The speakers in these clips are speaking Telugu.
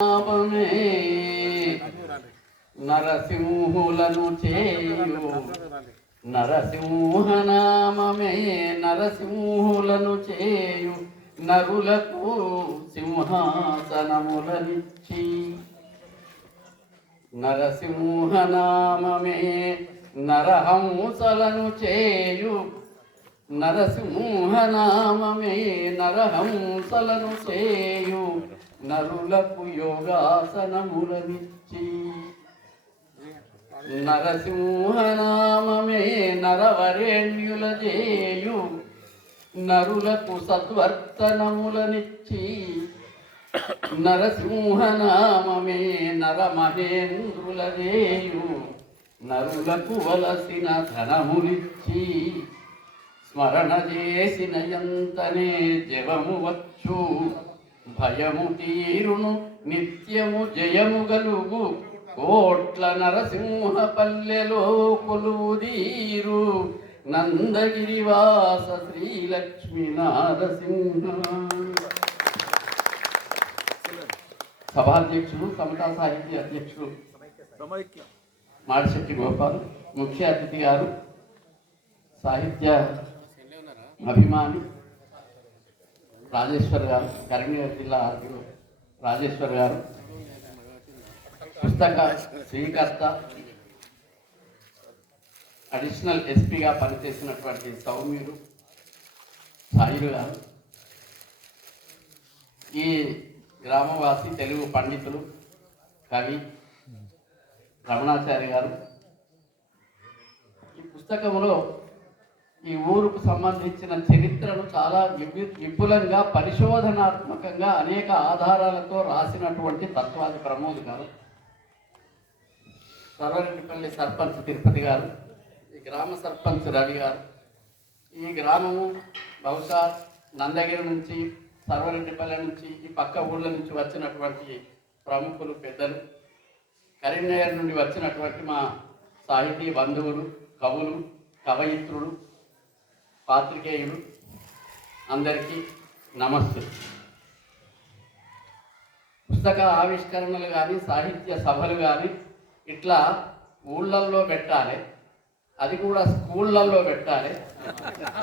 నామమే నరసింహులను చేయు నరసింహనామమే నరసింహులను చేయు నరులకు సింహాసనములనిచ్చి నరసింహనామమే నరహంసలను చేయు నరసింహనామమే నరహంసలను చేయు నరులకు యోగాసనములనిచ్చి నరసింహనామమే నరవరేణ్యుల చేయు నరులకు సద్వర్తనములనిచ్చి నరసింహనామమే నరమహేంద్రుల చేయు నరులకు వలసిన ధనములిచ్చి స్మరణ చేసిన ఎంతనే జవము వచ్చు భయము తీరును నిత్యము జయము గలుగు కోట్ల నరసింహ పల్లెలో కొలువుదీరు నందగిరివాస శ్రీలక్ష్మీ నారసింహ. సభాధ్యక్షుడు సమతా సాహిత్య అధ్యక్షుడు మాడిశెట్టి గోపాల్, ముఖ్య అతిథి గారు సాహిత్య అభిమాని రాజేశ్వర్ గారు, కరీంనగర్ జిల్లా ఆర్టీఓ రాజేశ్వర్ గారు, పుస్తక శ్రీకర్త అడిషనల్ ఎస్పీగా పనిచేసినటువంటి సౌమ్యుడు సాయిలు గారు, ఈ గ్రామవాసి తెలుగు పండితులు కవి రమణాచార్య గారు. ఈ పుస్తకంలో ఈ ఊరుకు సంబంధించిన చరిత్రను చాలా విపులంగా పరిశోధనాత్మకంగా అనేక ఆధారాలతో రాసినటువంటి తత్వాది ప్రమోద్ గారు, సర్వరెడ్డిపల్లి సర్పంచ్ తిరుపతి గారు, ఈ గ్రామ సర్పంచ్ రవి గారు. ఈ గ్రామము బహుశా నందగిరి నుంచి, సర్వరెడ్డిపల్లి నుంచి, ఈ పక్క ఊళ్ళ నుంచి వచ్చినటువంటి ప్రముఖులు పెద్దలు, కరీంనగర్ నుండి వచ్చినటువంటి మా సాహితీ బంధువులు, కవులు, కవయిత్రులు, పాత్రికేయులు అందరికీ నమస్తే. పుస్తక ఆవిష్కరణలు కానీ సాహిత్య సభలు కానీ ఇట్లా ఊళ్ళల్లో పెట్టాలి, అది కూడా స్కూళ్ళల్లో పెట్టాలి,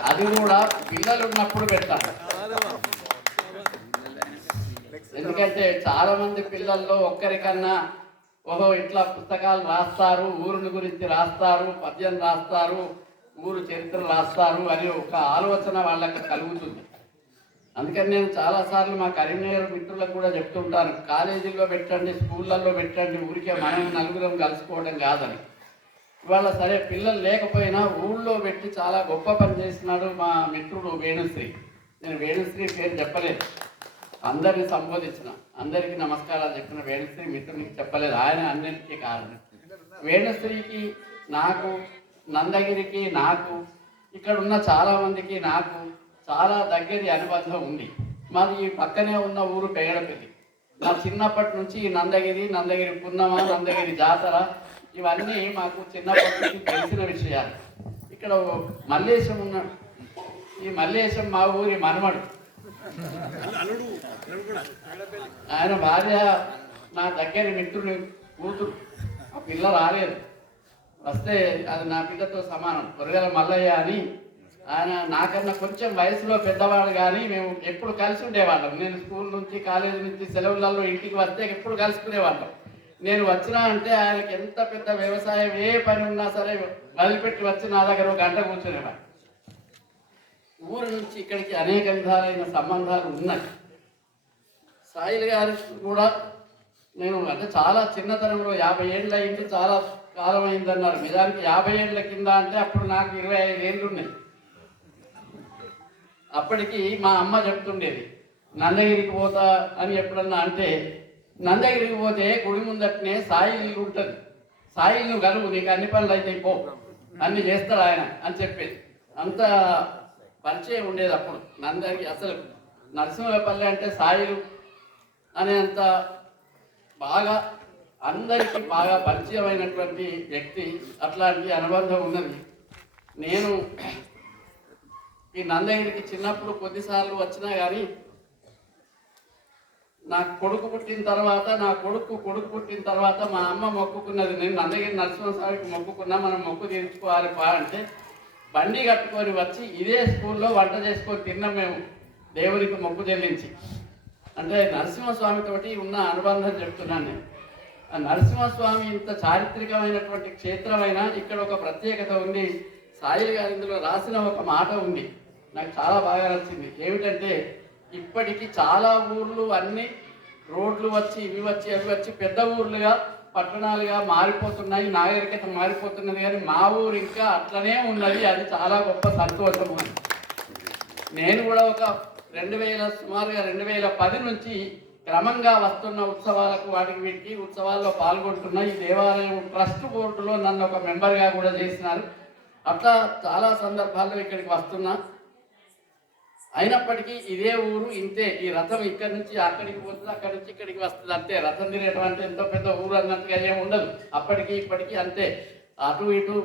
అది కూడా పిల్లలు ఉన్నప్పుడు పెట్టాలి. ఎందుకంటే చాలామంది పిల్లల్లో ఒక్కరికన్నా ఓహో ఇట్లా పుస్తకాలు రాస్తారు, ఊరిని గురించి రాస్తారు, పద్యం రాస్తారు, ఊరు చరిత్ర రాస్తారు అని ఒక ఆలోచన వాళ్ళకి కలుగుతుంది. అందుకని నేను చాలాసార్లు మా కరీంనగర్ మిత్రులకు కూడా చెప్తుంటాను, కాలేజీల్లో పెట్టండి, స్కూళ్ళల్లో పెట్టండి, ఊరికే మనం నలుగురం కలుసుకోవడం కాదని. ఇవాళ సరే పిల్లలు లేకపోయినా ఊళ్ళో పెట్టి చాలా గొప్ప పని చేస్తున్నాడు మా మిత్రుడు వేణుశ్రీ. నేను వేణుశ్రీ పేరు చెప్పలేదు, అందరిని సంబోధించిన, అందరికీ నమస్కారాలు చెప్పిన వేణుశ్రీ మిత్రునికి చెప్పలేదు. ఆయన అన్నింటికీ కారణం. వేణుశ్రీకి నాకు, నందగిరికి నాకు, ఇక్కడ ఉన్న చాలామందికి నాకు చాలా దగ్గరి అనుబంధం ఉంది. మాది ఈ పక్కనే ఉన్న ఊరు పెగడపల్లి. నా చిన్నప్పటి నుంచి నందగిరి, నందగిరి పున్నమ, నందగిరి జాతర ఇవన్నీ మాకు చిన్నప్పటి నుంచి తెలిసిన విషయాలు. ఇక్కడ మల్లేశం ఉన్నాడు, ఈ మల్లేశం మా ఊరి మనమడు. ఆయన భార్య నా దగ్గర మిత్రుని కూతురు. ఆ పిల్ల రాలేదు, వస్తే అది నా బిడ్డతో సమానం. కొరగల మల్లయ్య అని ఆయన నాకన్నా కొంచెం వయసులో పెద్దవాడు, కానీ మేము ఎప్పుడు కలిసి ఉండేవాళ్ళం. నేను స్కూల్ నుంచి కాలేజీ నుంచి సెలవులలో ఇంటికి వస్తే ఎప్పుడు కలుసుకునేవాళ్ళం. నేను వచ్చినా అంటే ఆయనకి ఎంత పెద్ద వ్యవసాయం ఏ పని ఉన్నా సరే వదిలిపెట్టి వచ్చి నా దగ్గర ఒక గంట కూర్చునేవాడు. ఊరు నుంచి ఇక్కడికి అనేక విధాలైన సంబంధాలు ఉన్నాయి. సాయిల్ గారు కూడా నేను అంటే చాలా చిన్నతనంలో 50 ఏళ్ళు అయింది, చాలా కాలం అయిందన్నారు. నిజానికి 50 ఏళ్ళ కింద అంటే అప్పుడు నాకు 25 ఏళ్ళు ఉన్నాయి. అప్పటికి మా అమ్మ చెప్తుండేది, నందగిరికి పోతా అని ఎప్పుడన్నా అంటే, నందగిరికి పోతే గుడి ముందటనే సాయిల్ ఉంటుంది, సాయిల్ నువ్వు కలువు, నీకు అన్ని పనులు అయితే పో, అన్ని చేస్తాడు ఆయన అని చెప్పేది. అంత పరిచయం ఉండేది అప్పుడు నందగిరి. అసలు నరసింహపల్లి అంటే సాయిలు అనేంత బాగా అందరికీ బాగా పరిచయమైనటువంటి వ్యక్తి. అట్లాంటి అనుబంధం ఉన్నది. నేను ఈ నందగిరికి చిన్నప్పుడు కొద్దిసార్లు వచ్చినా కానీ నాకు కొడుకు పుట్టిన తర్వాత కొడుకు పుట్టిన తర్వాత మా అమ్మ మొక్కుకున్నది, నేను నందగిరి నరసింహస్వామికి మొక్కుకున్నా, మనం మొక్కు తీర్చుకోవాలి అంటే బండి కట్టుకొని వచ్చి ఇదే స్కూల్లో వంట చేసుకొని తిన్నాం మేము దేవునికి మొక్కు చెల్లించి. అంటే నరసింహస్వామితోటి ఉన్న అనుబంధం చెప్తున్నాను నేను. ఆ నరసింహస్వామి ఇంత చారిత్రకమైనటువంటి క్షేత్రమైనా ఇక్కడ ఒక ప్రత్యేకత ఉంది. సాయిల్ గారు ఇందులో రాసిన ఒక మాట ఉంది, నాకు చాలా బాగా నచ్చింది. ఏమిటంటే ఇప్పటికీ చాలా ఊర్లు అన్ని రోడ్లు వచ్చి ఇవి వచ్చి అవి వచ్చి పెద్ద ఊర్లుగా పట్టణాలుగా మారిపోతున్నాయి, నాగరికత మారిపోతున్నది, కానీ మా ఊరు ఇంకా అట్లనే ఉన్నది. అది చాలా గొప్ప సంతోషము. నేను కూడా ఒక సుమారుగా 2010 నుంచి క్రమంగా వస్తున్న ఉత్సవాలకు వాటికి వీటికి ఉత్సవాల్లో పాల్గొంటున్నా. ఈ దేవాలయం ట్రస్ట్ బోర్డులో నన్ను ఒక మెంబర్గా కూడా చేసినారు. అట్లా చాలా సందర్భాల్లో ఇక్కడికి వస్తున్నా. అయినప్పటికీ ఇదే ఊరు ఇంతే. ఈ రథం ఇక్కడి నుంచి అక్కడికి పోతుంది, అక్కడి నుంచి ఇక్కడికి వస్తుంది అంతే. రథం తిరగటం అంటే ఎంతో పెద్ద ఊరు అన్నట్టుగా ఏమి ఉండదు. అప్పటికి ఇప్పటికీ అంతే. అటు ఇటు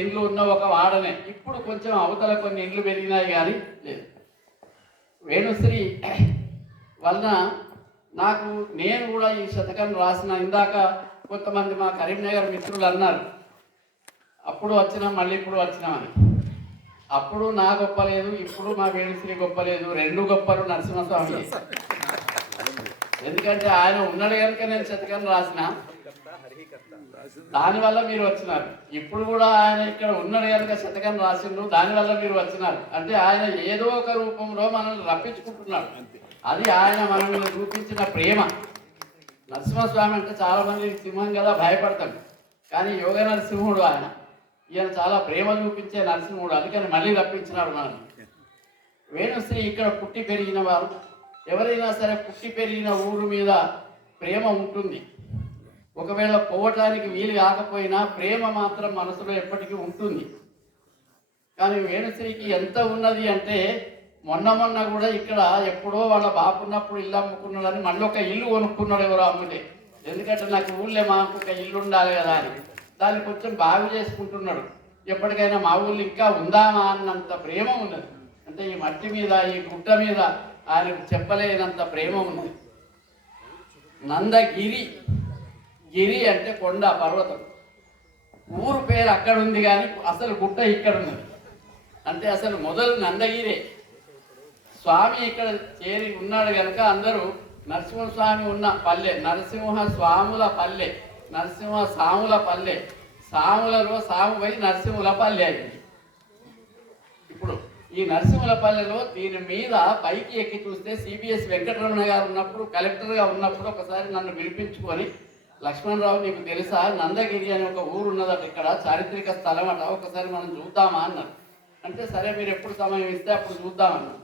ఇండ్లు ఉన్న ఒక వాడనే. ఇప్పుడు కొంచెం అవతల కొన్ని ఇండ్లు పెరిగినాయి కానీ లేదు. వేణుశ్రీ వలన నేను కూడా ఈ శతకం రాసిన. ఇందాక కొంతమంది మా కరీంనగర్ మిత్రులు అన్నారు అప్పుడు వచ్చినాం మళ్ళీ ఇప్పుడు వచ్చినామని. అప్పుడు నా గొప్ప లేదు, ఇప్పుడు మా వేణుశ్రీ గొప్ప లేదు, రెండు గొప్పలు నరసింహస్వామి. ఎందుకంటే ఆయన ఉన్నాడు కనుక నేను శతకం రాసిన, దానివల్ల మీరు వచ్చినారు. ఇప్పుడు కూడా ఆయన ఇక్కడ ఉన్నాడు కనుక శతకం రాసిండు, దానివల్ల మీరు వచ్చినారు. అంటే ఆయన ఏదో ఒక రూపంలో మనల్ని రప్పించుకుంటున్నాడు. అది ఆయన మన మీద చూపించిన ప్రేమ. నరసింహస్వామి అంటే చాలా మంది సింహం కదా భయపడతాడు, కానీ యోగ నరసింహుడు ఆయన. ఈయన చాలా ప్రేమ చూపించే నరసింహుడు, అందుకని మళ్ళీ రప్పించినాడు మనల్ని. వేణుశ్రీ ఇక్కడ పుట్టి పెరిగిన వారు, ఎవరైనా సరే పుట్టి పెరిగిన ఊరు మీద ప్రేమ ఉంటుంది. ఒకవేళ పోవటానికి వీలు కాకపోయినా ప్రేమ మాత్రం మనసులో ఎప్పటికీ ఉంటుంది. కానీ వేణుశ్రీకి ఎంత ఉన్నది అంటే మొన్న కూడా ఇక్కడ ఎప్పుడో వాళ్ళ బాపున్నప్పుడు ఇల్లు అమ్ముకున్నాడని మళ్ళీ ఒక ఇల్లు కొనుక్కున్నాడు ఎవరో అమ్ముతే. ఎందుకంటే నాకు ఊళ్ళో మాకు ఒక ఇల్లు ఉండాలి కదా అని దాన్ని కొంచెం బాగు చేసుకుంటున్నాడు. ఎప్పటికైనా మా ఊళ్ళు ఇంకా ఉందామా అన్నంత ప్రేమ ఉన్నది. అంటే ఈ మట్టి మీద ఈ గుట్ట మీద ఆయనకు చెప్పలేనంత ప్రేమ ఉంది. నందగిరి, గిరి అంటే కొండ పర్వతం. ఊరు పేరు అక్కడ ఉంది కానీ అసలు గుట్ట ఇక్కడ ఉన్నది. అంటే అసలు మొదలు నందగిరే. స్వామి ఇక్కడ చేరి ఉన్నాడు కనుక అందరూ నరసింహస్వామి ఉన్న పల్లె, నరసింహ స్వాముల పల్లె, నరసింహ సాముల పల్లె, సాములలో సాము పోయి నరసింహుల పల్లె అయింది. ఇప్పుడు ఈ నరసింహుల పల్లెలో దీని మీద పైకి ఎక్కి చూస్తే సిబిఎస్ వెంకటరమణ గారు ఉన్నప్పుడు కలెక్టర్గా ఉన్నప్పుడు ఒకసారి నన్ను పిలిపించుకొని, లక్ష్మణరావు నీకు తెలుసా నందగిరి అని ఒక ఊరు ఉన్నదట ఇక్కడ, చారిత్రక స్థలం అట, ఒకసారి మనం చూద్దామా అన్నారు. అంటే సరే మీరు ఎప్పుడు సమయం ఇస్తే అప్పుడు చూద్దామన్నాను.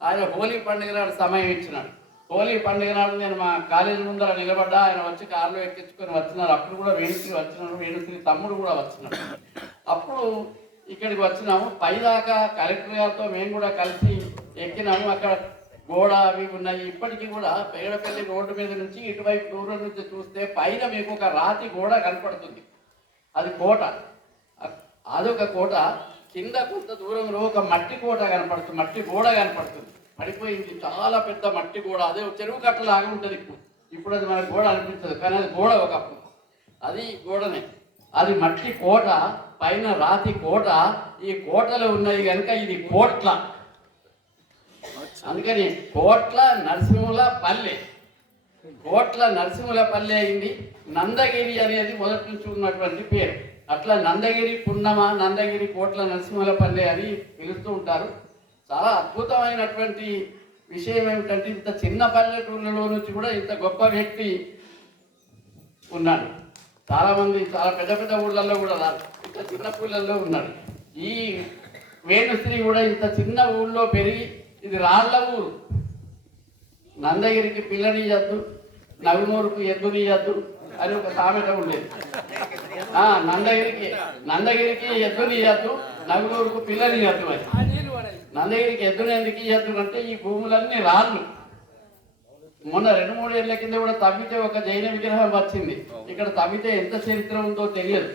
ఆయన హోలీ పండుగ నాడు సమయం ఇచ్చినాడు. హోలీ పండుగ నాడు నేను మా కాలేజీ ముందర నిలబడ్డా, ఆయన వచ్చి కారులో ఎక్కించుకొని వచ్చినారు. అప్పుడు కూడా వేణుశ్రీ వచ్చినాడు, వేణుశ్రీ తమ్ముడు కూడా వచ్చినాడు. అప్పుడు ఇక్కడికి వచ్చినాము. పైదాకా కలెక్టర్ గారితో మేము కూడా కలిసి ఎక్కినాము. అక్కడ గోడ అవి ఉన్నాయి. ఇప్పటికీ కూడా పెగడపల్లి రోడ్డు మీద నుంచి ఇటువైపు దూరం నుంచి చూస్తే పైన మీకు ఒక రాతి గోడ కనపడుతుంది. అది కోట, అదొక కోట. కింద కొంత దూరంలో ఒక మట్టి కోట కనపడుతుంది, మట్టి గోడ కనపడుతుంది. పడిపోయింది, చాలా పెద్ద మట్టి గోడ. అదే చెరువు కట్టలాగా ఉంటుంది. ఇప్పుడు అది మనకు గోడ అనిపించదు, కానీ అది గోడ ఒకప్పుడు. అది గోడనే, అది మట్టి కోట, పైన రాతి కోట. ఈ కోటలో ఉన్నది కనుక ఇది కోట్ల. అందుకని కోట్ల నరసింహుల పల్లె, కోట్ల నరసింహుల పల్లె అయింది. నందగిరి అనేది మొదటి నుంచి ఉన్నటువంటి పేరు. అట్లా నందగిరి పున్నమ, నందగిరి కోట్ల నరసింహుల పల్లె అని పిలుస్తూ ఉంటారు. చాలా అద్భుతమైనటువంటి విషయం ఏమిటంటే ఇంత చిన్న పల్లెటూళ్ళలో నుంచి కూడా ఇంత గొప్ప వ్యక్తి ఉన్నాడు. చాలామంది చాలా పెద్ద పెద్ద ఊళ్ళల్లో కూడా రాదు, ఇంత చిన్న ఊళ్ళల్లో ఉన్నాడు. ఈ వేణుశ్రీ కూడా ఇంత చిన్న ఊళ్ళో పెరిగి, ఇది రాళ్ల ఊరు. నందగిరికి పిల్లనియద్దు, నవినూరుకు ఎద్దునియద్దు అని ఒక సామెత ఉండేది. నందగిరికి ఎద్దునియద్దు, నవినూరుకు పిల్లనియద్దు అని. నందగిరికి ఎద్దుని ఎందుకు ఇయ్యద్దు అంటే ఈ భూములన్నీ రాళ్ళు. మొన్న 2-3 ఏళ్ల కింద కూడా తవ్వితే ఒక జైన విగ్రహం వచ్చింది. ఇక్కడ తవ్వితే ఎంత చరిత్ర ఉందో తెలియదు.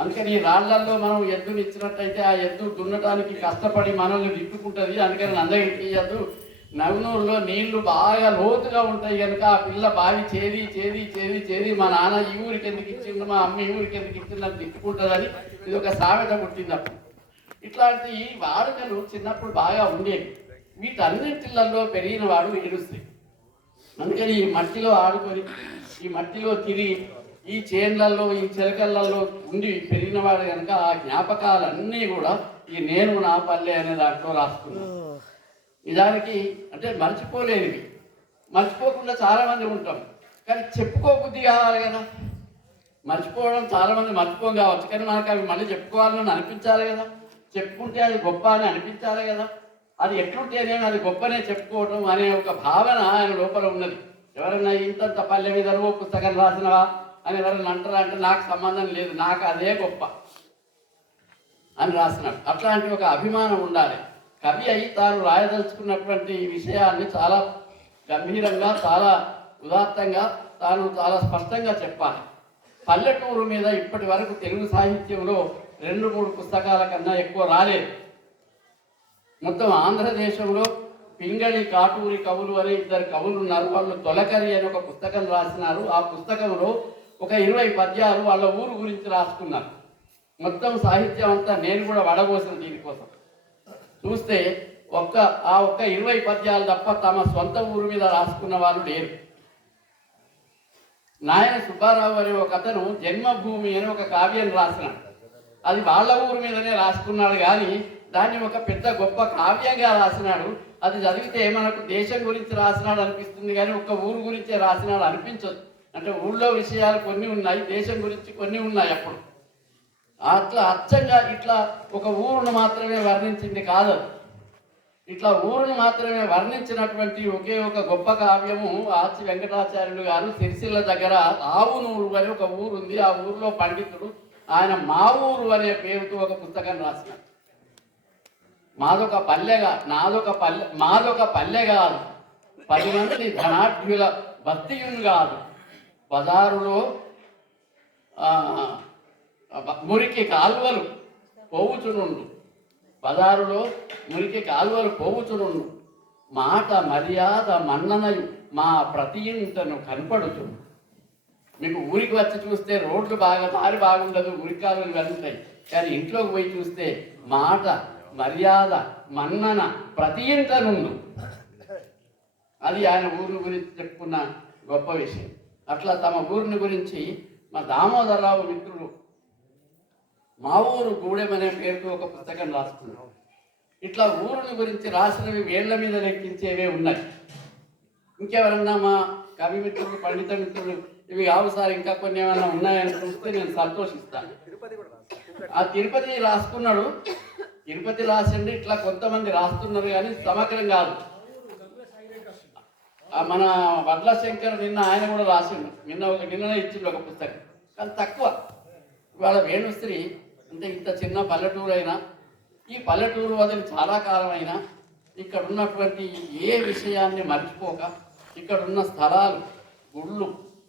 అందుకని ఈ రాళ్లల్లో మనం ఎద్దుని ఇచ్చినట్టయితే ఆ ఎద్దు దున్నటానికి కష్టపడి మనల్ని దిప్పుకుంటుంది. అందుకని నందగిరికి ఇయ్యద్దు, నవనూరులో నీళ్లు బాగా లోతుగా ఉంటాయి కనుక ఆ పిల్ల బావి చేది చేది చేది చేది మా నాన్న ఈ ఊరికి ఎందుకు ఇచ్చిండు, మా అమ్మ ఈ ఊరికి ఎందుకు ఇచ్చిందని తిట్టుకుంటుందని ఇది ఒక సామెత పుట్టినప్పుడు. ఇట్లాంటి వాడుకలు చిన్నప్పుడు బాగా ఉండేవి. వీటన్నిటిలలో పెరిగిన వాడు ఏడుస్తాయి. అందుకని ఈ మట్టిలో ఆడుకొని, ఈ మట్టిలో తిరిగి, ఈ చేన్లలో ఈ చిలకలలో ఉండి పెరిగినవాడు కనుక ఆ జ్ఞాపకాలన్నీ కూడా ఈ నేను నా పల్లె అనే దాంట్లో రాసుకున్నాను. నిజానికి అంటే మర్చిపోలేనివి, మర్చిపోకుండా చాలామంది ఉంటాం, కానీ చెప్పుకోబుద్ధి కావాలి కదా. మర్చిపోవడం చాలామంది మర్చిపోం కావచ్చు, కానీ మనకు అవి మళ్ళీ చెప్పుకోవాలని అనిపించాలి కదా. చెప్పుకుంటే అది గొప్ప అని అనిపించాలి కదా. అది ఎట్లుంటేనే అది గొప్పనే చెప్పుకోవడం అనే ఒక భావన ఆయన లోపల ఉన్నది. ఎవరన్నా ఇంతంత పల్లె మీద నువ్వు పుస్తకం రాసినవా అని ఎవరన్నా అంటారా అంటే నాకు సంబంధం లేదు, నాకు అదే గొప్ప అని రాసినాడు. అట్లాంటి ఒక అభిమానం ఉండాలి. కవి అయి తాను రాయదలుచుకున్నటువంటి విషయాన్ని చాలా గంభీరంగా, చాలా ఉదాత్తంగా, తాను చాలా స్పష్టంగా చెప్పాలి. పల్లెటూరు మీద ఇప్పటి వరకు తెలుగు సాహిత్యంలో 2-3 పుస్తకాల కన్నా ఎక్కువ రాలేదు. మొత్తం ఆంధ్రదేశంలో పింగళి కాటూరి కవులు అనే 2 కవులు ఉన్నారు. వాళ్ళు తొలకరి అని ఒక పుస్తకం రాసినారు. ఆ పుస్తకంలో ఒక 20 పద్యాలు వాళ్ళ ఊరు గురించి రాసుకున్నారు. మొత్తం సాహిత్యం అంతా నేను కూడా వడబోసిన దీనికోసం చూస్తే ఒక్క 20 పద్యాలు తప్ప తమ సొంత ఊరు మీద రాసుకున్న వాళ్ళు లేరు. నాయన సుబ్బారావు అనే ఒక అతను జన్మభూమి అని ఒక కావ్యం రాసినాడు. అది వాళ్ళ ఊరు మీదనే రాసుకున్నాడు, కానీ దాన్ని ఒక పెద్ద గొప్ప కావ్యంగా రాసినాడు. అది చదివితే మనకు దేశం గురించి రాసినాడు అనిపిస్తుంది, కానీ ఒక ఊరు గురించే రాసినాడు అనిపించదు. అంటే ఊళ్ళో విషయాలు కొన్ని ఉన్నాయి, దేశం గురించి కొన్ని ఉన్నాయి. అప్పుడు అట్లా అచ్చంగా ఇట్లా ఒక ఊరును మాత్రమే వర్ణించింది కాదు, ఇట్లా ఊరును మాత్రమే వర్ణించినటువంటి ఒకే ఒక గొప్ప కావ్యము ఆచి వెంకటాచార్యులు గారు సిరిసిల్ల దగ్గర ఆవునూరు అని ఒక ఊరు ఉంది. ఆ ఊరిలో పండితుడు ఆయన మా ఊరు అనే పేరుతో ఒక పుస్తకం రాసినాడు. మాదొక పల్లెగా మాదొక పల్లె కాదు, 10 మంది ధనాఢ్యుల బస్తీయులు కాదు, బజారులో మురికి కాల్వలు పోవుచునుండు, బజారులో మురికి కాల్వలు పోవుచునుండు, మాట మర్యాద మన్ననయు మా ప్రతి ఇంటను కనపడుతుంది. మీకు ఊరికి వచ్చి చూస్తే రోడ్లు దారి బాగుండదు, ఉరికాలు వెళ్తాయి, కానీ ఇంట్లోకి పోయి చూస్తే మాట మర్యాద మన్నన ప్రతి ఇంట నుండు. అది ఆయన ఊరిని గురించి చెప్పుకున్న గొప్ప విషయం. అట్లా తమ ఊరిని గురించి మా దామోదరరావు మిత్రులు మా ఊరు గూడెం అనే పేరుతో ఒక పుస్తకం రాసుకున్నారు. ఇట్లా ఊరిని గురించి రాసినవి వేళ్ల మీద లెక్కించేవే ఉన్నాయి. ఇంకెవరన్నా మా కవి మిత్రులు, పండిత మిత్రులు ఇవి కావు సార్ ఇంకా కొన్ని ఏమన్నా ఉన్నాయని చూస్తే నేను సంతోషిస్తాను. ఆ తిరుపతి రాసుకున్నాడు, తిరుపతి రాసిండి. ఇట్లా కొంతమంది రాస్తున్నారు కానీ సమగ్రం కాదు. మన వడ్ల శంకర్ నిన్న ఆయన కూడా రాసిండు, నిన్ననే ఇచ్చిండు ఒక పుస్తకం, కానీ తక్కువ. ఇవాళ వేణుశ్రీ అంటే ఇంత చిన్న పల్లెటూరు అయినా, ఈ పల్లెటూరు వదిలి చాలా కాలం అయినా ఇక్కడ ఉన్నటువంటి ఏ విషయాన్ని మర్చిపోక ఇక్కడ ఉన్న స్థలాలు, గుళ్ళు,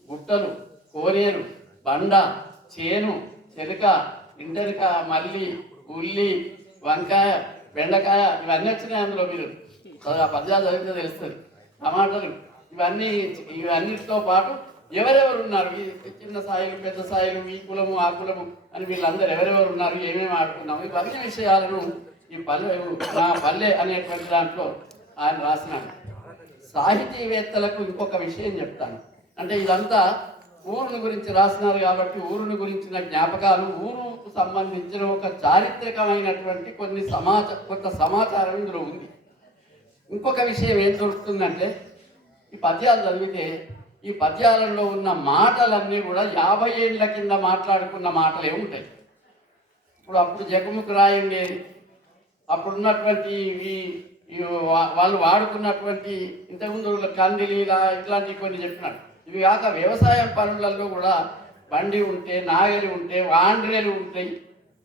గుట్టలు, కోనేరు, బండ, చేను, చెరుక, ఇంటరిక, మల్లి, ఉల్లి, వంకాయ, బెండకాయ ఇవన్నీ వచ్చినాయి. అందులో మీరు ఆ పద్యాలు చదివితే తెలుస్తుంది. టమాటాలు ఇవన్నిటితో పాటు ఎవరెవరు ఉన్నారు, ఈ చిన్న సాయిలు, పెద్ద సాయిలు, ఈ కులము ఆ కులము అని వీళ్ళందరూ ఎవరెవరు ఉన్నారు, ఏమేమి ఆడుకున్నాము, ఇవన్నీ విషయాలను ఈ నా పల్లె అనేటువంటి దాంట్లో ఆయన రాసినాడు. సాహితీవేత్తలకు ఇంకొక విషయం చెప్తాను. అంటే ఇదంతా ఊరుని గురించి రాసినారు కాబట్టి ఊరుని గురించిన జ్ఞాపకాలు, ఊరుకు సంబంధించిన ఒక చారిత్రకమైనటువంటి కొంత సమాచారం ఇందులో ఉంది. ఇంకొక విషయం ఏం దొరుకుతుందంటే, ఈ పద్యాలు చదివితే ఈ పద్యాలలో ఉన్న మాటలన్నీ కూడా 50 ఏళ్ళ కింద మాట్లాడుకున్న మాటలే ఉంటాయి. అప్పుడు జగముఖ రాయి ఉండేది, అప్పుడున్నటువంటి వాళ్ళు వాడుకున్నటువంటి ఇంతకుముందు కందిలీలా ఇట్లాంటివి కొన్ని చెప్పినాడు. ఇవి కాక వ్యవసాయం పనులలో కూడా బండి ఉంటే, నాగలి ఉంటే, వాండ్రేలు ఉంటాయి,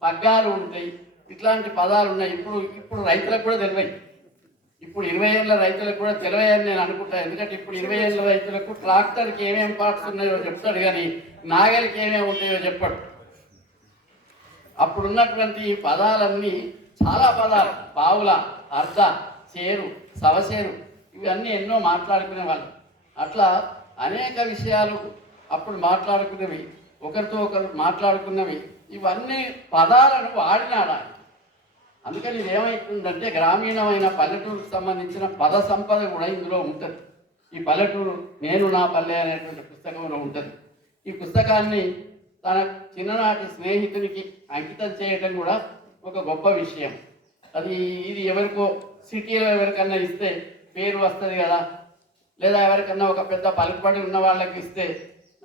పగ్గాలు ఉంటాయి, ఇట్లాంటి పదాలు ఉన్నాయి. ఇప్పుడు రైతులకు కూడా తెలివాయి. ఇప్పుడు 20 ఏళ్ళ రైతులకు కూడా తెలివని నేను అనుకుంటాను. ఎందుకంటే ఇప్పుడు 20 ఏళ్ళ రైతులకు ట్రాక్టర్కి ఏమేమి పార్ట్స్ ఉన్నాయో చెప్తాడు, కానీ నాగలికి ఏమేమి ఉంటాయో చెప్పాడు. అప్పుడున్నటువంటి పదాలన్నీ చాలా పదాలు, పావుల, అర్ధ, చేరు, సవసేరు, ఇవన్నీ ఎన్నో మాట్లాడుకునే వాళ్ళు. అట్లా అనేక విషయాలు అప్పుడు మాట్లాడుకునేవి, ఒకరితో ఒకరు మాట్లాడుకున్నవి, ఇవన్నీ పదాలను వాడినాడు. అందుకని ఇది ఏమవుతుందంటే గ్రామీణమైన పల్లెటూరుకు సంబంధించిన పద సంపద కూడా ఇందులో ఉంటుంది. ఈ పల్లెటూరు నేను నా పల్లె అనేటువంటి పుస్తకంలో ఉంటుంది. ఈ పుస్తకాన్ని తన చిన్ననాటి స్నేహితునికి అంకితం చేయడం కూడా ఒక గొప్ప విషయం. ఇది ఎవరికో సిటీలో ఎవరికన్నా ఇస్తే పేరు వస్తుంది కదా, లేదా ఎవరికన్నా ఒక పెద్ద పలుకుబడి ఉన్న వాళ్ళకి ఇస్తే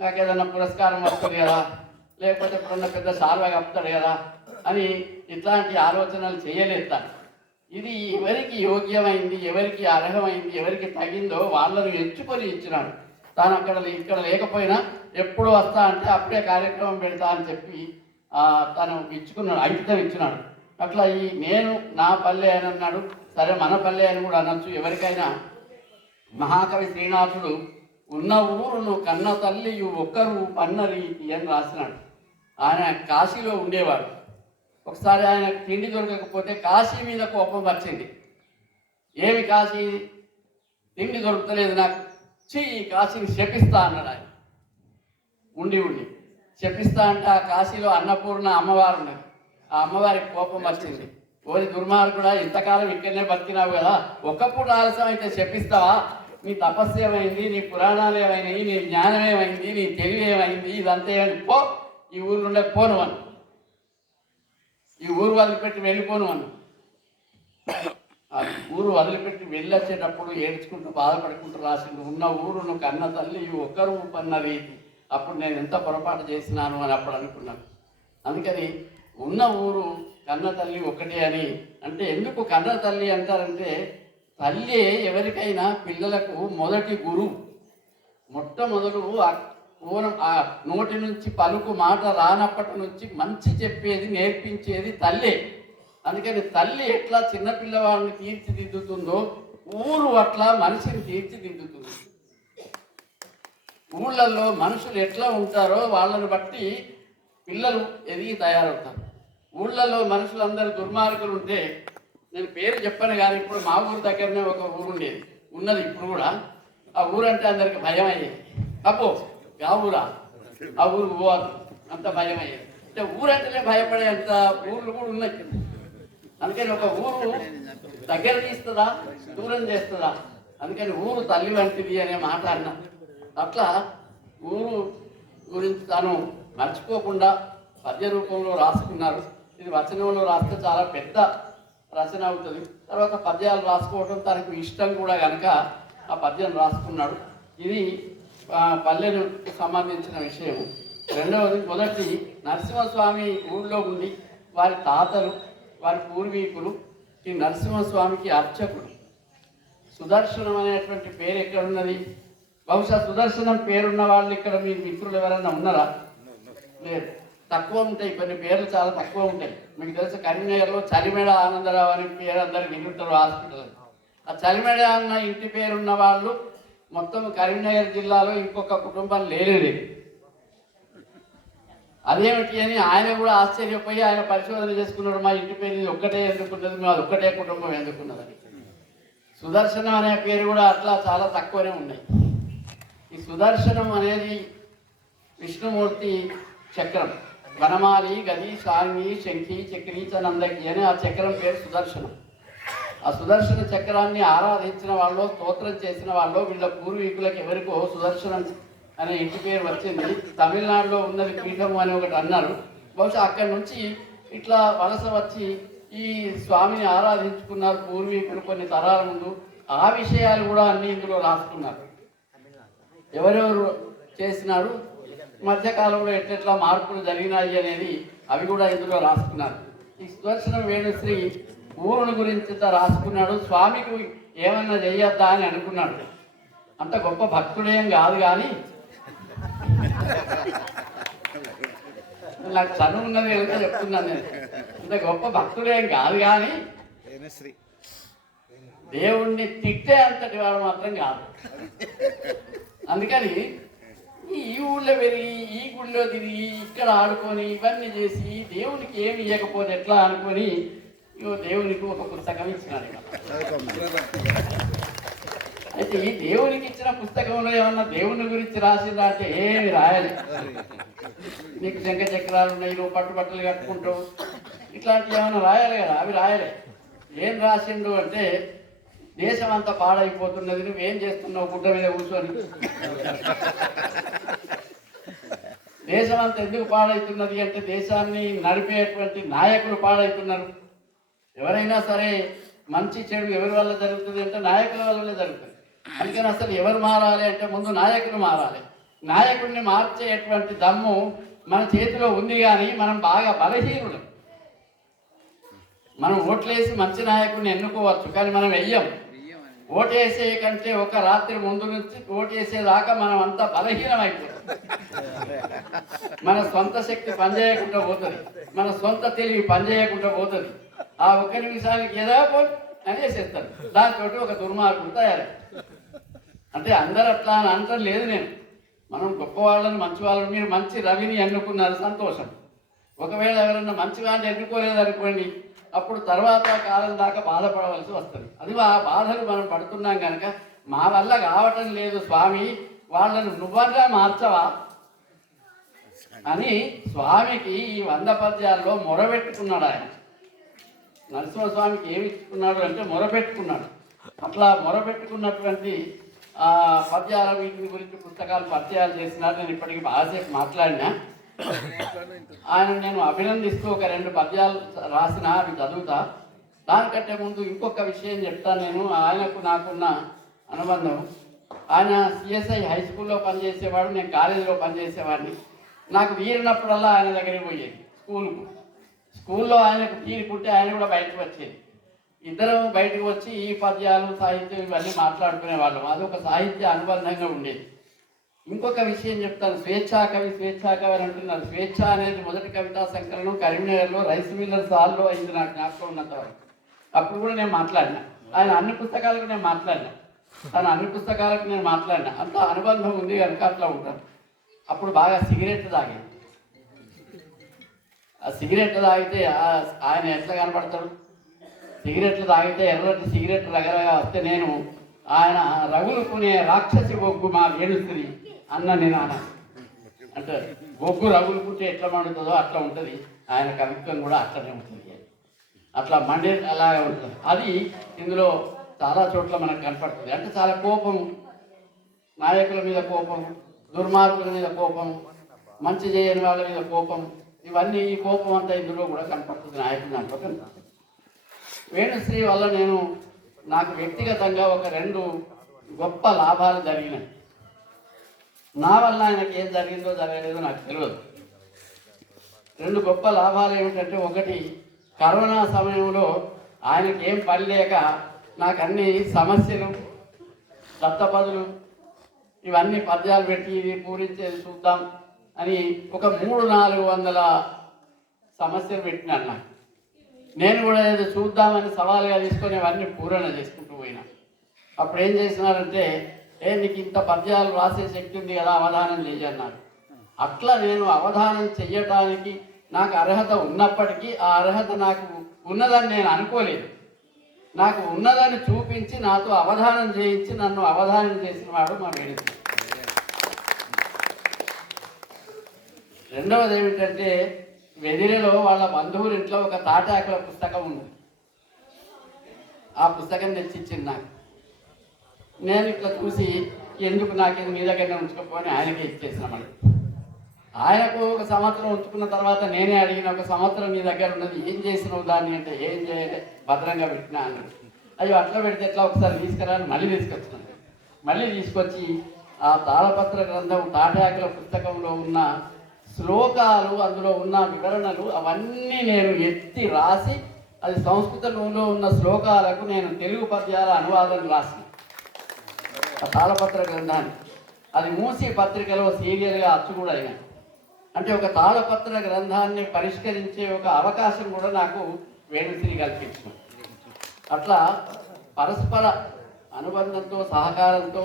నాకు ఏదన్నా పురస్కారం వస్తుంది కదా, లేకపోతే ఎప్పుడన్నా పెద్ద సాల్వా కప్పుతాడు కదా అని ఇట్లాంటి ఆలోచనలు చేయలేదు. ఇది ఎవరికి యోగ్యమైంది, ఎవరికి అర్హమైంది, ఎవరికి తగిందో వాళ్ళను ఎంచుకొని ఇచ్చినాడు. తాను ఇక్కడ లేకపోయినా ఎప్పుడు వస్తా అంటే అప్పుడే కార్యక్రమం పెడతా అని చెప్పి తను ఇచ్చుకున్నాడు, అంకితం ఇచ్చినాడు. అట్లా ఈ నేను నా పల్లె అని అన్నాడు. సరే మన పల్లె అని కూడా అనొచ్చు ఎవరికైనా. మహాకవి శ్రీనాథుడు ఉన్న ఊరును కన్న తల్లి ఒక్కరు పన్నరీతి అని రాసినాడు. ఆయన కాశీలో ఉండేవాడు. ఒకసారి ఆయన తిండి దొరకకపోతే కాశీ మీద కోపం వచ్చింది. ఏమి కాశీ, తిండి దొరుకుతలేదు నాకు, ఈ కాశీని శపిస్తా అన్నాడు ఆయన. ఉండి శపిస్తా అంటే ఆ కాశీలో అన్నపూర్ణ అమ్మవారు ఉన్నది. ఆ అమ్మవారికి కోపం వచ్చింది. ఓరి దుర్మార్గుడా, ఇంతకాలం ఇక్కడనే బతికినావు కదా, ఒక్కప్పుడు ఆలస్యం అయితే శపిస్తావా? నీ తపస్సు ఏమైంది, నీ పురాణాలు ఏమైనాయి, నీ జ్ఞానం ఏమైంది, నీ తెలివి ఏమైంది, ఇదంతా ఏమైంది, పో ఈ ఊరు నుండే పోను అను, ఈ ఊరు వదిలిపెట్టి వెళ్ళిపోను అను. ఆ ఊరు వదిలిపెట్టి వెళ్ళొచ్చేటప్పుడు ఏడ్చుకుంటూ బాధపడుకుంటూ రాసిండు, ఉన్న ఊరును కన్న తల్లి ఒక్కరు పన్నది. అప్పుడు నేను ఎంత పొరపాటు చేసినాను అని అప్పుడు అనుకున్నాను. అందుకని ఉన్న ఊరు కన్న తల్లి ఒకటే అని అంటే, ఎందుకు కన్న తల్లి అంటారంటే, తల్లి ఎవరికైనా పిల్లలకు మొదటి గురువు. మొట్టమొదలు ఆ నోటి నుంచి పలుకు మాట రానప్పటి నుంచి మంచి చెప్పేది నేర్పించేది తల్లే. అందుకని తల్లి ఎట్లా చిన్నపిల్లవాడిని తీర్చిదిద్దుతుందో ఊరు అట్లా మనిషిని తీర్చిదిద్దుతుంది. ఊళ్ళల్లో మనుషులు ఎట్లా ఉంటారో వాళ్ళని బట్టి పిల్లలు ఎదిగి తయారవుతారు. ఊళ్ళల్లో మనుషులందరూ దుర్మార్గులు ఉంటే, నేను పేరు చెప్పాను కానీ ఇప్పుడు మా ఊరు దగ్గరనే ఒక ఊరు ఉండేది, ఉన్నది ఇప్పుడు కూడా. ఆ ఊరంటే అందరికి భయం అయ్యేది. అబ్బో ఆ ఊరా, ఆ ఊరు పోవాలి అంత భయం అయ్యేది. అంటే ఊరంటేనే భయపడే అంత ఊర్లు కూడా ఉన్నాయి. అందుకని ఒక ఊరు దగ్గర తీస్తుందా దూరం చేస్తుందా, అందుకని ఊరు తల్లి వంటిది అనే మాట అన్నా. అట్లా ఊరు గురించి తాను మర్చిపోకుండా పద్య రూపంలో రాసుకున్నారు. ఇది వచనంలో రాస్తే చాలా పెద్ద రచన అవుతుంది. తర్వాత పద్యాలు రాసుకోవడం తనకు ఇష్టం కూడా కనుక ఆ పద్యం రాసుకున్నాడు. ఇది పల్లెకు సంబంధించిన విషయం. రెండవది, మొదటి నరసింహస్వామి ఊళ్ళో ఉండి వారి తాతలు వారి పూర్వీకులు ఈ నరసింహస్వామికి అర్చకుడు. సుదర్శనం అనేటువంటి పేరు ఎక్కడున్నది? బహుశా సుదర్శనం పేరున్న వాళ్ళు ఇక్కడ మీ మిత్రులు ఎవరైనా ఉన్నారా? లేదు, తక్కువ ఉంటాయి. కొన్ని పేర్లు చాలా తక్కువ ఉంటాయి. మీకు తెలుసు కరీంనగర్లో చలిమేడ ఆనందరావు అనే పేరు అందరు వినుంటారు హాస్పిటల్. ఆ చలిమేడ అన్న ఇంటి పేరున్న వాళ్ళు మొత్తం కరీంనగర్ జిల్లాలో ఇంకొక కుటుంబం లేనిది. అదేమిటి అని ఆయన కూడా ఆశ్చర్యపోయి ఆయన పరిశోధన చేసుకున్నాడు. మా ఇంటి పేరు ఇది ఒక్కటే ఎందుకున్నది, మాది ఒక్కటే కుటుంబం ఎందుకున్నదని. సుదర్శనం అనే పేరు కూడా అట్లా చాలా తక్కువనే ఉన్నాయి. ఈ సుదర్శనం అనేది విష్ణుమూర్తి చక్రం. వనమాలి గది సాంగి శంఖి చక్రీచ నందకి అని ఆ చక్రం పేరు సుదర్శనం. ఆ సుదర్శన చక్రాన్ని ఆరాధించిన వాళ్ళు, స్తోత్రం చేసిన వాళ్ళు, వీళ్ళ పూర్వీకులకు ఎవరికో సుదర్శనం అనే ఇంటి పేరు వచ్చింది. తమిళనాడులో ఉన్నది పీఠము అని ఒకటి అన్నారు. బహుశా అక్కడి నుంచి ఇట్లా వలస వచ్చి ఈ స్వామిని ఆరాధించుకున్నారు పూర్వీకులు కొన్ని తరాల ముందు. ఆ విషయాలు కూడా అన్ని ఇందులో రాసుకున్నారు. ఎవరెవరు చేసినారు, మధ్యకాలంలో ఎట్లెట్లా మార్పులు జరిగినాయి అనేది అవి కూడా ఇందులో రాసుకున్నారు. ఈ సుదర్శనం వేణుశ్రీ ఊరుని గురించి రాసుకున్నాడు. స్వామికి ఏమన్నా చెయ్యొద్దా అని అనుకున్నాడు. అంత గొప్ప భక్తుడేం కాదు, కానీ నాకు చదువు ఉన్నది కనుక చెప్తున్నాను. నేను అంత గొప్ప భక్తుడేం కాదు, కానీ దేవుణ్ణి తిట్టే అంతటి వాడు మాత్రం కాదు. అందుకని ఈ ఊళ్ళో పెరిగి ఈ గుళ్ళో తిరిగి ఇక్కడ ఆడుకొని ఇవన్నీ చేసి దేవునికి ఏమి ఇవ్వకపోతే ఎట్లా అనుకొని దేవునికి ఒక పుస్తకం ఇచ్చినాడు. అయితే ఈ దేవునికి ఇచ్చిన పుస్తకంలో ఏమన్నా దేవుని గురించి రాసిందా అంటే ఏమి రాయాలి. నీకు శంఖ చక్రాలు ఉన్నాయి, నువ్వు పట్టుబట్టలు కట్టుకుంటావు, ఇట్లాంటివి ఏమైనా రాయాలి కదా, అవి రాయలే. ఏం రాసిండు అంటే దేశం అంతా పాడైపోతున్నది, నువ్వేం చేస్తున్నావు గుడ్డ మీద కూర్చొని. దేశం అంతా ఎందుకు పాడైతున్నది అంటే దేశాన్ని నడిపేటువంటి నాయకులు పాడైతున్నారు. ఎవరైనా సరే మంచి చెడు ఎవరి వల్ల జరుగుతుంది అంటే నాయకుల వల్లనే జరుగుతుంది. అందుకని అసలు ఎవరు మారాలి అంటే ముందు నాయకులు మారాలి. నాయకుడిని మార్చేటువంటి దమ్ము మన చేతిలో ఉంది, కానీ మనం బాగా బలహీనుడు. మనం ఓట్లేసి మంచి నాయకుడిని ఎన్నుకోవచ్చు, కానీ మనం వెయ్యం. ఓటేసే కంటే ఒక రాత్రి ముందు నుంచి ఓటేసేదాకా మనం అంతా బలహీనమైపోతాం. మన సొంత శక్తి పనిచేయకుండా పోతుంది, మన సొంత తెలివి పనిచేయకుండా పోతుంది. ఆ ఒక్క నిమిషానికి ఏదో అనేసేస్తారు, దాంతో ఒక దుర్మార్గుడు తయారు. అంటే అందరు అట్లా అని అంటారు లేదు నేను. మనం గొప్ప వాళ్ళని మంచి వాళ్ళని, మీరు మంచి రవిని ఎన్నుకున్నారు సంతోషం. ఒకవేళ ఎవరన్నా మంచి వాళ్ళని ఎన్నుకోలేదనుకోండి, అప్పుడు తర్వాత కాలం దాకా బాధపడవలసి వస్తుంది. అది ఆ బాధలు మనం పడుతున్నాం కనుక మా వల్ల కావటం లేదు స్వామి, వాళ్ళను నువ్వన్నా మార్చవా అని స్వామికి ఈ 100 పద్యాల్లో మొరబెట్టుకున్నాడు ఆయన. నరసింహస్వామికి ఏమి ఇచ్చుకున్నాడు అంటే మొరబెట్టుకున్నాడు. అట్లా మొరబెట్టుకున్నటువంటి పద్యాల వీటిని గురించి పుస్తకాలు పరిచయాలు చేసినారు. నేను ఇప్పటికీ బాగాసేపు మాట్లాడినా. ఆయన నేను అభినందిస్తూ ఒక 2 పద్యాలు రాసిన అవి చదువుతా. దానికంటే ముందు ఇంకొక విషయం చెప్తాను. నేను ఆయనకు నాకున్న అనుబంధం, ఆయన సిఎస్ఐ హై స్కూల్లో పనిచేసేవాడు, నేను కాలేజీలో పనిచేసేవాడిని. నాకు వీరినప్పుడల్లా ఆయన దగ్గరికి పోయేది స్కూల్లో ఆయనకు తీరుకుంటే ఆయన కూడా బయటకు వచ్చేది. ఇద్దరం బయటకు వచ్చి ఈ పద్యాలు సాహిత్యం ఇవన్నీ మాట్లాడుకునే వాళ్ళం. అది ఒక సాహిత్య అనుబంధంగా ఉండేది. ఇంకొక విషయం చెప్తాను, స్వేచ్ఛాకవి అని అంటున్నారు. స్వేచ్ఛ అనేది మొదటి కవితా సంకలనం కరీంనగర్లో రైస్ మిల్లర్స్ హాల్లో అయింది, నాకు జ్ఞాపకం ఉన్నంత వరకు. అప్పుడు కూడా నేను మాట్లాడినా, ఆయన అన్ని పుస్తకాలకు నేను మాట్లాడినా, తను అన్ని పుస్తకాలకు నేను మాట్లాడినా. అంత అనుబంధం ఉంది కనుక అట్లా ఉంటాను. అప్పుడు బాగా సిగరెట్లు తాగేది. ఆ సిగరెట్లు తాగితే ఆయన ఎట్లా కనపడతాడు, సిగరెట్లు తాగితే ఎర్రటి సిగరెట్లు రగరగా వస్తే నేను ఆయన రగులుకునే రాక్షసి బొగ్గు మా వేణుశ్రీ అన్న నేను అంటే బొగ్గు రగులుకుంటే ఎట్లా మండుతుందో అట్లా ఉంటుంది. ఆయన కవిత్వం కూడా అట్లనే ఉంటుంది, అట్లా మండే అలాగే ఉంటుంది. అది ఇందులో చాలా చోట్ల మనకు కనపడుతుంది. అంటే చాలా కోపం, నాయకుల మీద కోపం, దుర్మార్గుల మీద కోపం, మంచి చేయని వాళ్ళ మీద కోపం, ఇవన్నీ ఈ కోపం అంతా ఇందులో కూడా కనపడుతుంది నాయకుల దాంట్లో కనపడుతుంది. వేణుశ్రీ వల్ల నాకు వ్యక్తిగతంగా ఒక 2 గొప్ప లాభాలు జరిగినాయి. నా వల్ల ఆయనకి ఏం జరిగిందో జరగలేదో నాకు తెలియదు. 2 గొప్ప లాభాలు ఏమిటంటే, ఒకటి కరోనా సమయంలో ఆయనకి ఏం పని లేక నాకు అన్ని సమస్యలు, దత్తపదులు ఇవన్నీ పద్యాలు పెట్టి ఇది పూరించేది చూద్దాం అని ఒక 300-400 సమస్యలు పెట్టినాడు నాకు. నేను కూడా ఏదో చూద్దామని సవాలుగా తీసుకొని అవన్నీ పూరణ చేసుకుంటూ పోయినా. అప్పుడు ఏం చేసినారంటే, నీకు ఇంత పద్యాలు రాసే శక్తి ఉంది కదా, అవధానం చెయ్యన్నారు. అట్లా నేను అవధానం చెయ్యటానికి నాకు అర్హత ఉన్నప్పటికీ ఆ అర్హత నాకు ఉన్నదని నేను అనుకోలేదు. నాకు ఉన్నదని చూపించి నాతో అవధానం చేయించి నన్ను అవధానం చేసిన వాడు మా వేణుశ్రీ. రెండవది ఏమిటంటే, వెదిరిలో వాళ్ళ బంధువుల ఇంట్లో ఒక తాటాకుల పుస్తకం ఉంది. ఆ పుస్తకం తెచ్చిచ్చింది నాకు. నేను ఇట్లా చూసి ఎందుకు నాకేది మీ దగ్గరనే ఉంచుకోపోని ఆయనకే ఇచ్చేసినామని. ఆయనకు ఒక సంవత్సరం ఉంచుకున్న తర్వాత నేనే అడిగిన, ఒక సంవత్సరం నీ దగ్గర ఉన్నది ఏం చేసినావు దాన్ని అంటే, ఏం చేయాలి భద్రంగా పెట్టినా అన్నాడు. అయ్యో అట్లా పెడితే ఎట్లా, ఒకసారి తీసుకురాని మళ్ళీ తీసుకొచ్చినాను. మళ్ళీ తీసుకొచ్చి ఆ తాళపత్ర గ్రంథం తాటాకుల పుస్తకంలో ఉన్న శ్లోకాలు, అందులో ఉన్న వివరణలు అవన్నీ నేను ఎత్తి రాసి, అది సంస్కృతంలో ఉన్న శ్లోకాలకు నేను తెలుగు పద్యాల అనువాదం రాసి ఆ తాళపత్ర గ్రంథాన్ని అది మూసి పత్రికలో సీరియల్గా అచ్చు కూడా అయినా. అంటే ఒక తాళపత్ర గ్రంథాన్ని పరిష్కరించే ఒక అవకాశం కూడా నాకు వేణుశ్రీ కల్పించింది. అట్లా పరస్పర అనుబంధంతో సహకారంతో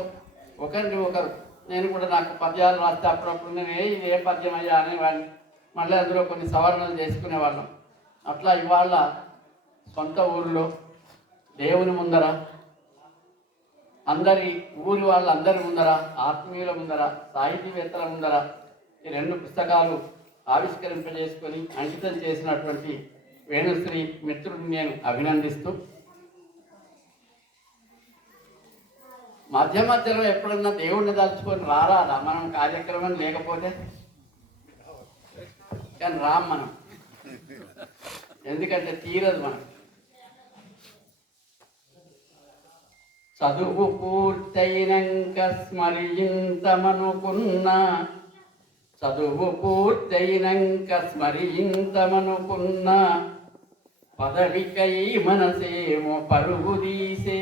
ఒకరిని ఒకరు, నేను కూడా నాకు పద్యాలు రాస్తే అప్పుడప్పుడు నేను ఇది ఏ పద్యం అయ్యా అనేవాడిని, మళ్ళీ అందులో కొన్ని సవరణలు చేసుకునేవాళ్ళం. అట్లా ఇవాళ సొంత ఊరిలో దేవుని ముందర అందరి ఊరి వాళ్ళందరి ముందర, ఆత్మీయుల ముందర, సాహితీవేత్తల ముందర ఈ 2 పుస్తకాలు ఆవిష్కరింపజేసుకొని అంకితం చేసినటువంటి వేణుశ్రీ మిత్రుడిని నేను అభినందిస్తూ, మధ్య మధ్యలో ఎప్పుడన్నా దేవుణ్ణి తలుచుకొని రారాదా మనం కార్యక్రమం లేకపోతే? కానీ రామ్ మనం, ఎందుకంటే తీరదు మనం. చదువు పూర్తయినంక స్మరింతమనుకున్నా, చదువు పూర్తయినంక స్మరింతమనుకున్నా, పదవికై మనసేమో పరుగు తీసే.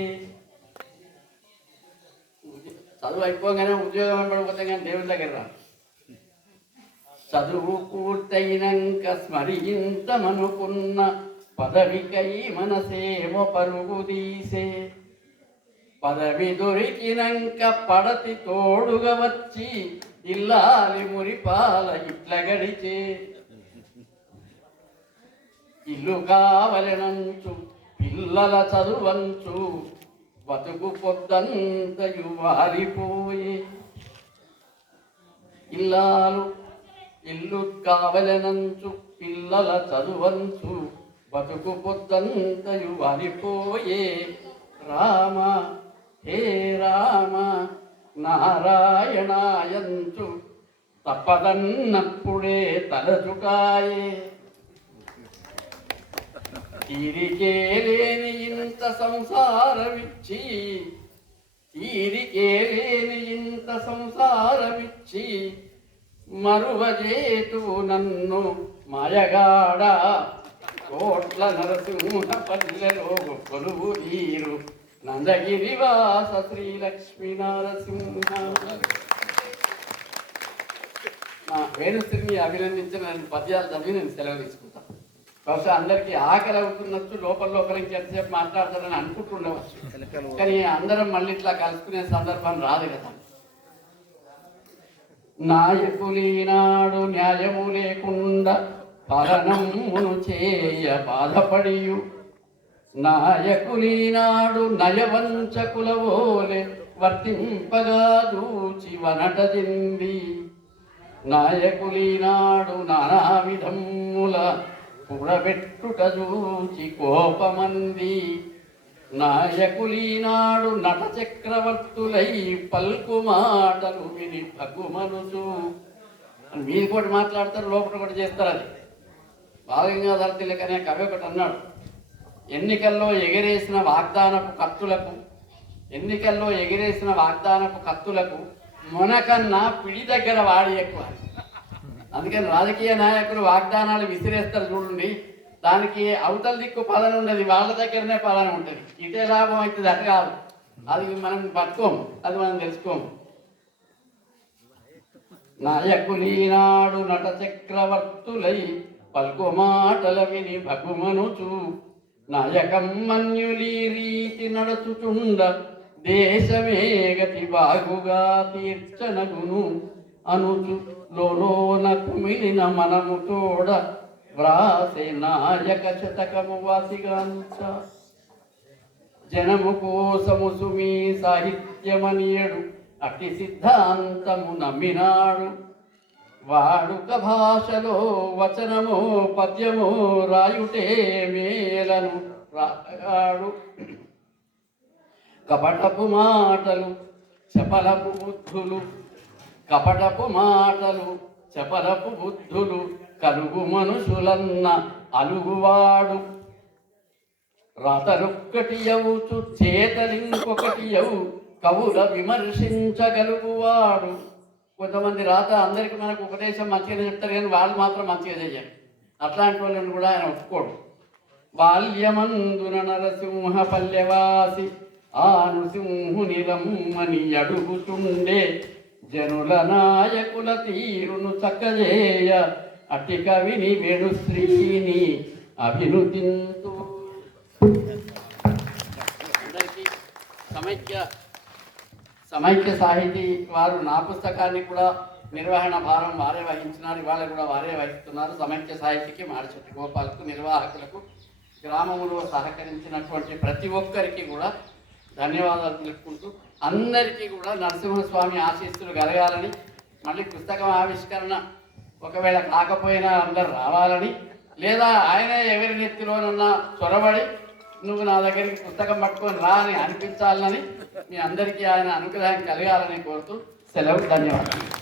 చదువు అయిపోగానే ఉద్యోగం పడిపోతే కానీ దేవుని దగ్గర రా. చదువు పూర్తయినంక స్మరింతమనుకున్న, పదవికై మనసేమో పరుగు తీసే. పదవి దొరికినంక పడతి తోడుగా వచ్చి, ఇల్లాలి మురిపాల ఇట్ల గడిచే. ఇల్లు కావలనంచు పిల్లల చదువంచు, బతుకు పొద్దంతయు వాలిపోయే. ఇల్లు కావలనంచు పిల్లల చదువంచు, బతుకు పొద్దంతయు వాలిపోయే. రామ హే రామ నారాయణాయంచు, తప్పదన్నప్పుడే తలచుకాయే. తీరికే లేని ఇంత సంసారమిచ్చి, తీరికే లేని ఇంత సంసారమిచ్చి, మరువజేతు నన్ను మాయగాడ. కోట్ల నరసింహ పల్లెలో కొలువు నీరు, నందగిరివాస శ్రీ లక్ష్మీ నరసింహ. మా వేణుశ్రీని అభినందించిన పద్యాలు చదివి నేను సెలవు తీసుకుంటాను. బహుశా అందరికీ ఆకలి అవుతున్నట్టు లోపల ఇంకెంతసేపు మాట్లాడతారని అనుకుంటుండవచ్చు, కానీ అందరం మళ్ళీ ఇట్లా కలుసుకునే సందర్భం రాదు కదా. నాయకులీనాడు న్యాయము లేకుండా పాలనమును చేయ బాధపడియు, నాయకులీనాడు నయవంచకులవోలే వర్తింపగా దూచి వనట చెంది. నాయకులీనాడు నానా విధముల కూడబెట్టుట చూచి కోపమంది. నాయకులీనాడు నట చక్రవర్తులై పల్కు మాటలు విని భగుమనుచు. మీరు కూడా మాట్లాడతారు, లోపల కూడా చేస్తారు. అది బాలగంగాధర తిలక్ అనే కవి ఒకటి అన్నాడు, ఎన్నికల్లో ఎగిరేసిన వాగ్దానపు కత్తులకు మొనకన్నా పిడి దగ్గర వాడి ఎక్కువ. అందుకని రాజకీయ నాయకులు వాగ్దానాలు విసిరేస్తారు చూడండి, దానికి అవతల దిక్కు పాలన ఉండదు, వాళ్ళ దగ్గరనే పాలన ఉంటుంది. ఇటే లాభం అవుతుంది, అటు కాదు. అది మనం పట్టుకోము, అది మనం తెలుసుకోము. నాయకులీనాడు నట చక్రవర్తులై పల్కు మాటల విని భగుమనుచు. నాయకమ్మన్యులీ రీతి నడుచుచుండ, దేశమే గతి బాగుగా తీర్చనగును అనుచు. లోన కుమిలిన మనము తోడ వ్రాసే నాయక శతకము వాసిగాంచ. జనము కోసము సుమీ సాహిత్యమనియడు, అట్టి సిద్ధాంతము నమ్మినాడు. వాడుక భాషలో వచనమో పద్యమో రాయుటే మేలను రాగాడు. కపటపు మాటలు చపలపు బుద్ధులు కలుగు మనుషులన్న అలుగువాడు. రాతలొక్కటి అవుచు చేతలింకొకటి అవు, కవుల విమర్శించగలుగువాడు. కొంతమంది రాత అందరికీ మనకు ఉపదేశం మంచిగా చెప్తారు, కానీ వాళ్ళు మాత్రం మంచిగా చెయ్యాలి. అట్లాంటి వాళ్ళని కూడా ఆయన ఒప్పుకోడు. బాల్యమందున నరసింహ పల్లెవాసి ఆ నృసింహుని రమ్మని అడుగుతుండే. జనుల నాయకుల తీరును చక్కజేయ, అట్టి కవిని వేణుశ్రీని అభినుతింతు. అందరికీ సమైక్య సాహితీ వారు నా పుస్తకాన్ని కూడా నిర్వహణ భారం వారే వహించినారు, ఇవాళ కూడా వారే వహిస్తున్నారు. సమైక్య సాహితీకి మాడిచెట్టి గోపాలకు, నిర్వాహకులకు, గ్రామంలో సహకరించినటువంటి ప్రతి ఒక్కరికి కూడా ధన్యవాదాలు తెలుపుకుంటూ అందరికీ కూడా నరసింహస్వామి ఆశీస్సులు కలగాలని, మళ్ళీ పుస్తకం ఆవిష్కరణ ఒకవేళ కాకపోయినా అందరు రావాలని, లేదా ఆయన ఎవరి నెత్తిలోనన్నా చొరబడి నువ్వు నా దగ్గరికి పుస్తకం పట్టుకొని రా అని అనిపించాలని మీ అందరికీ ఆయన అనుగ్రహం కలగాలని కోరుతూ సెలవు. ధన్యవాదాలు.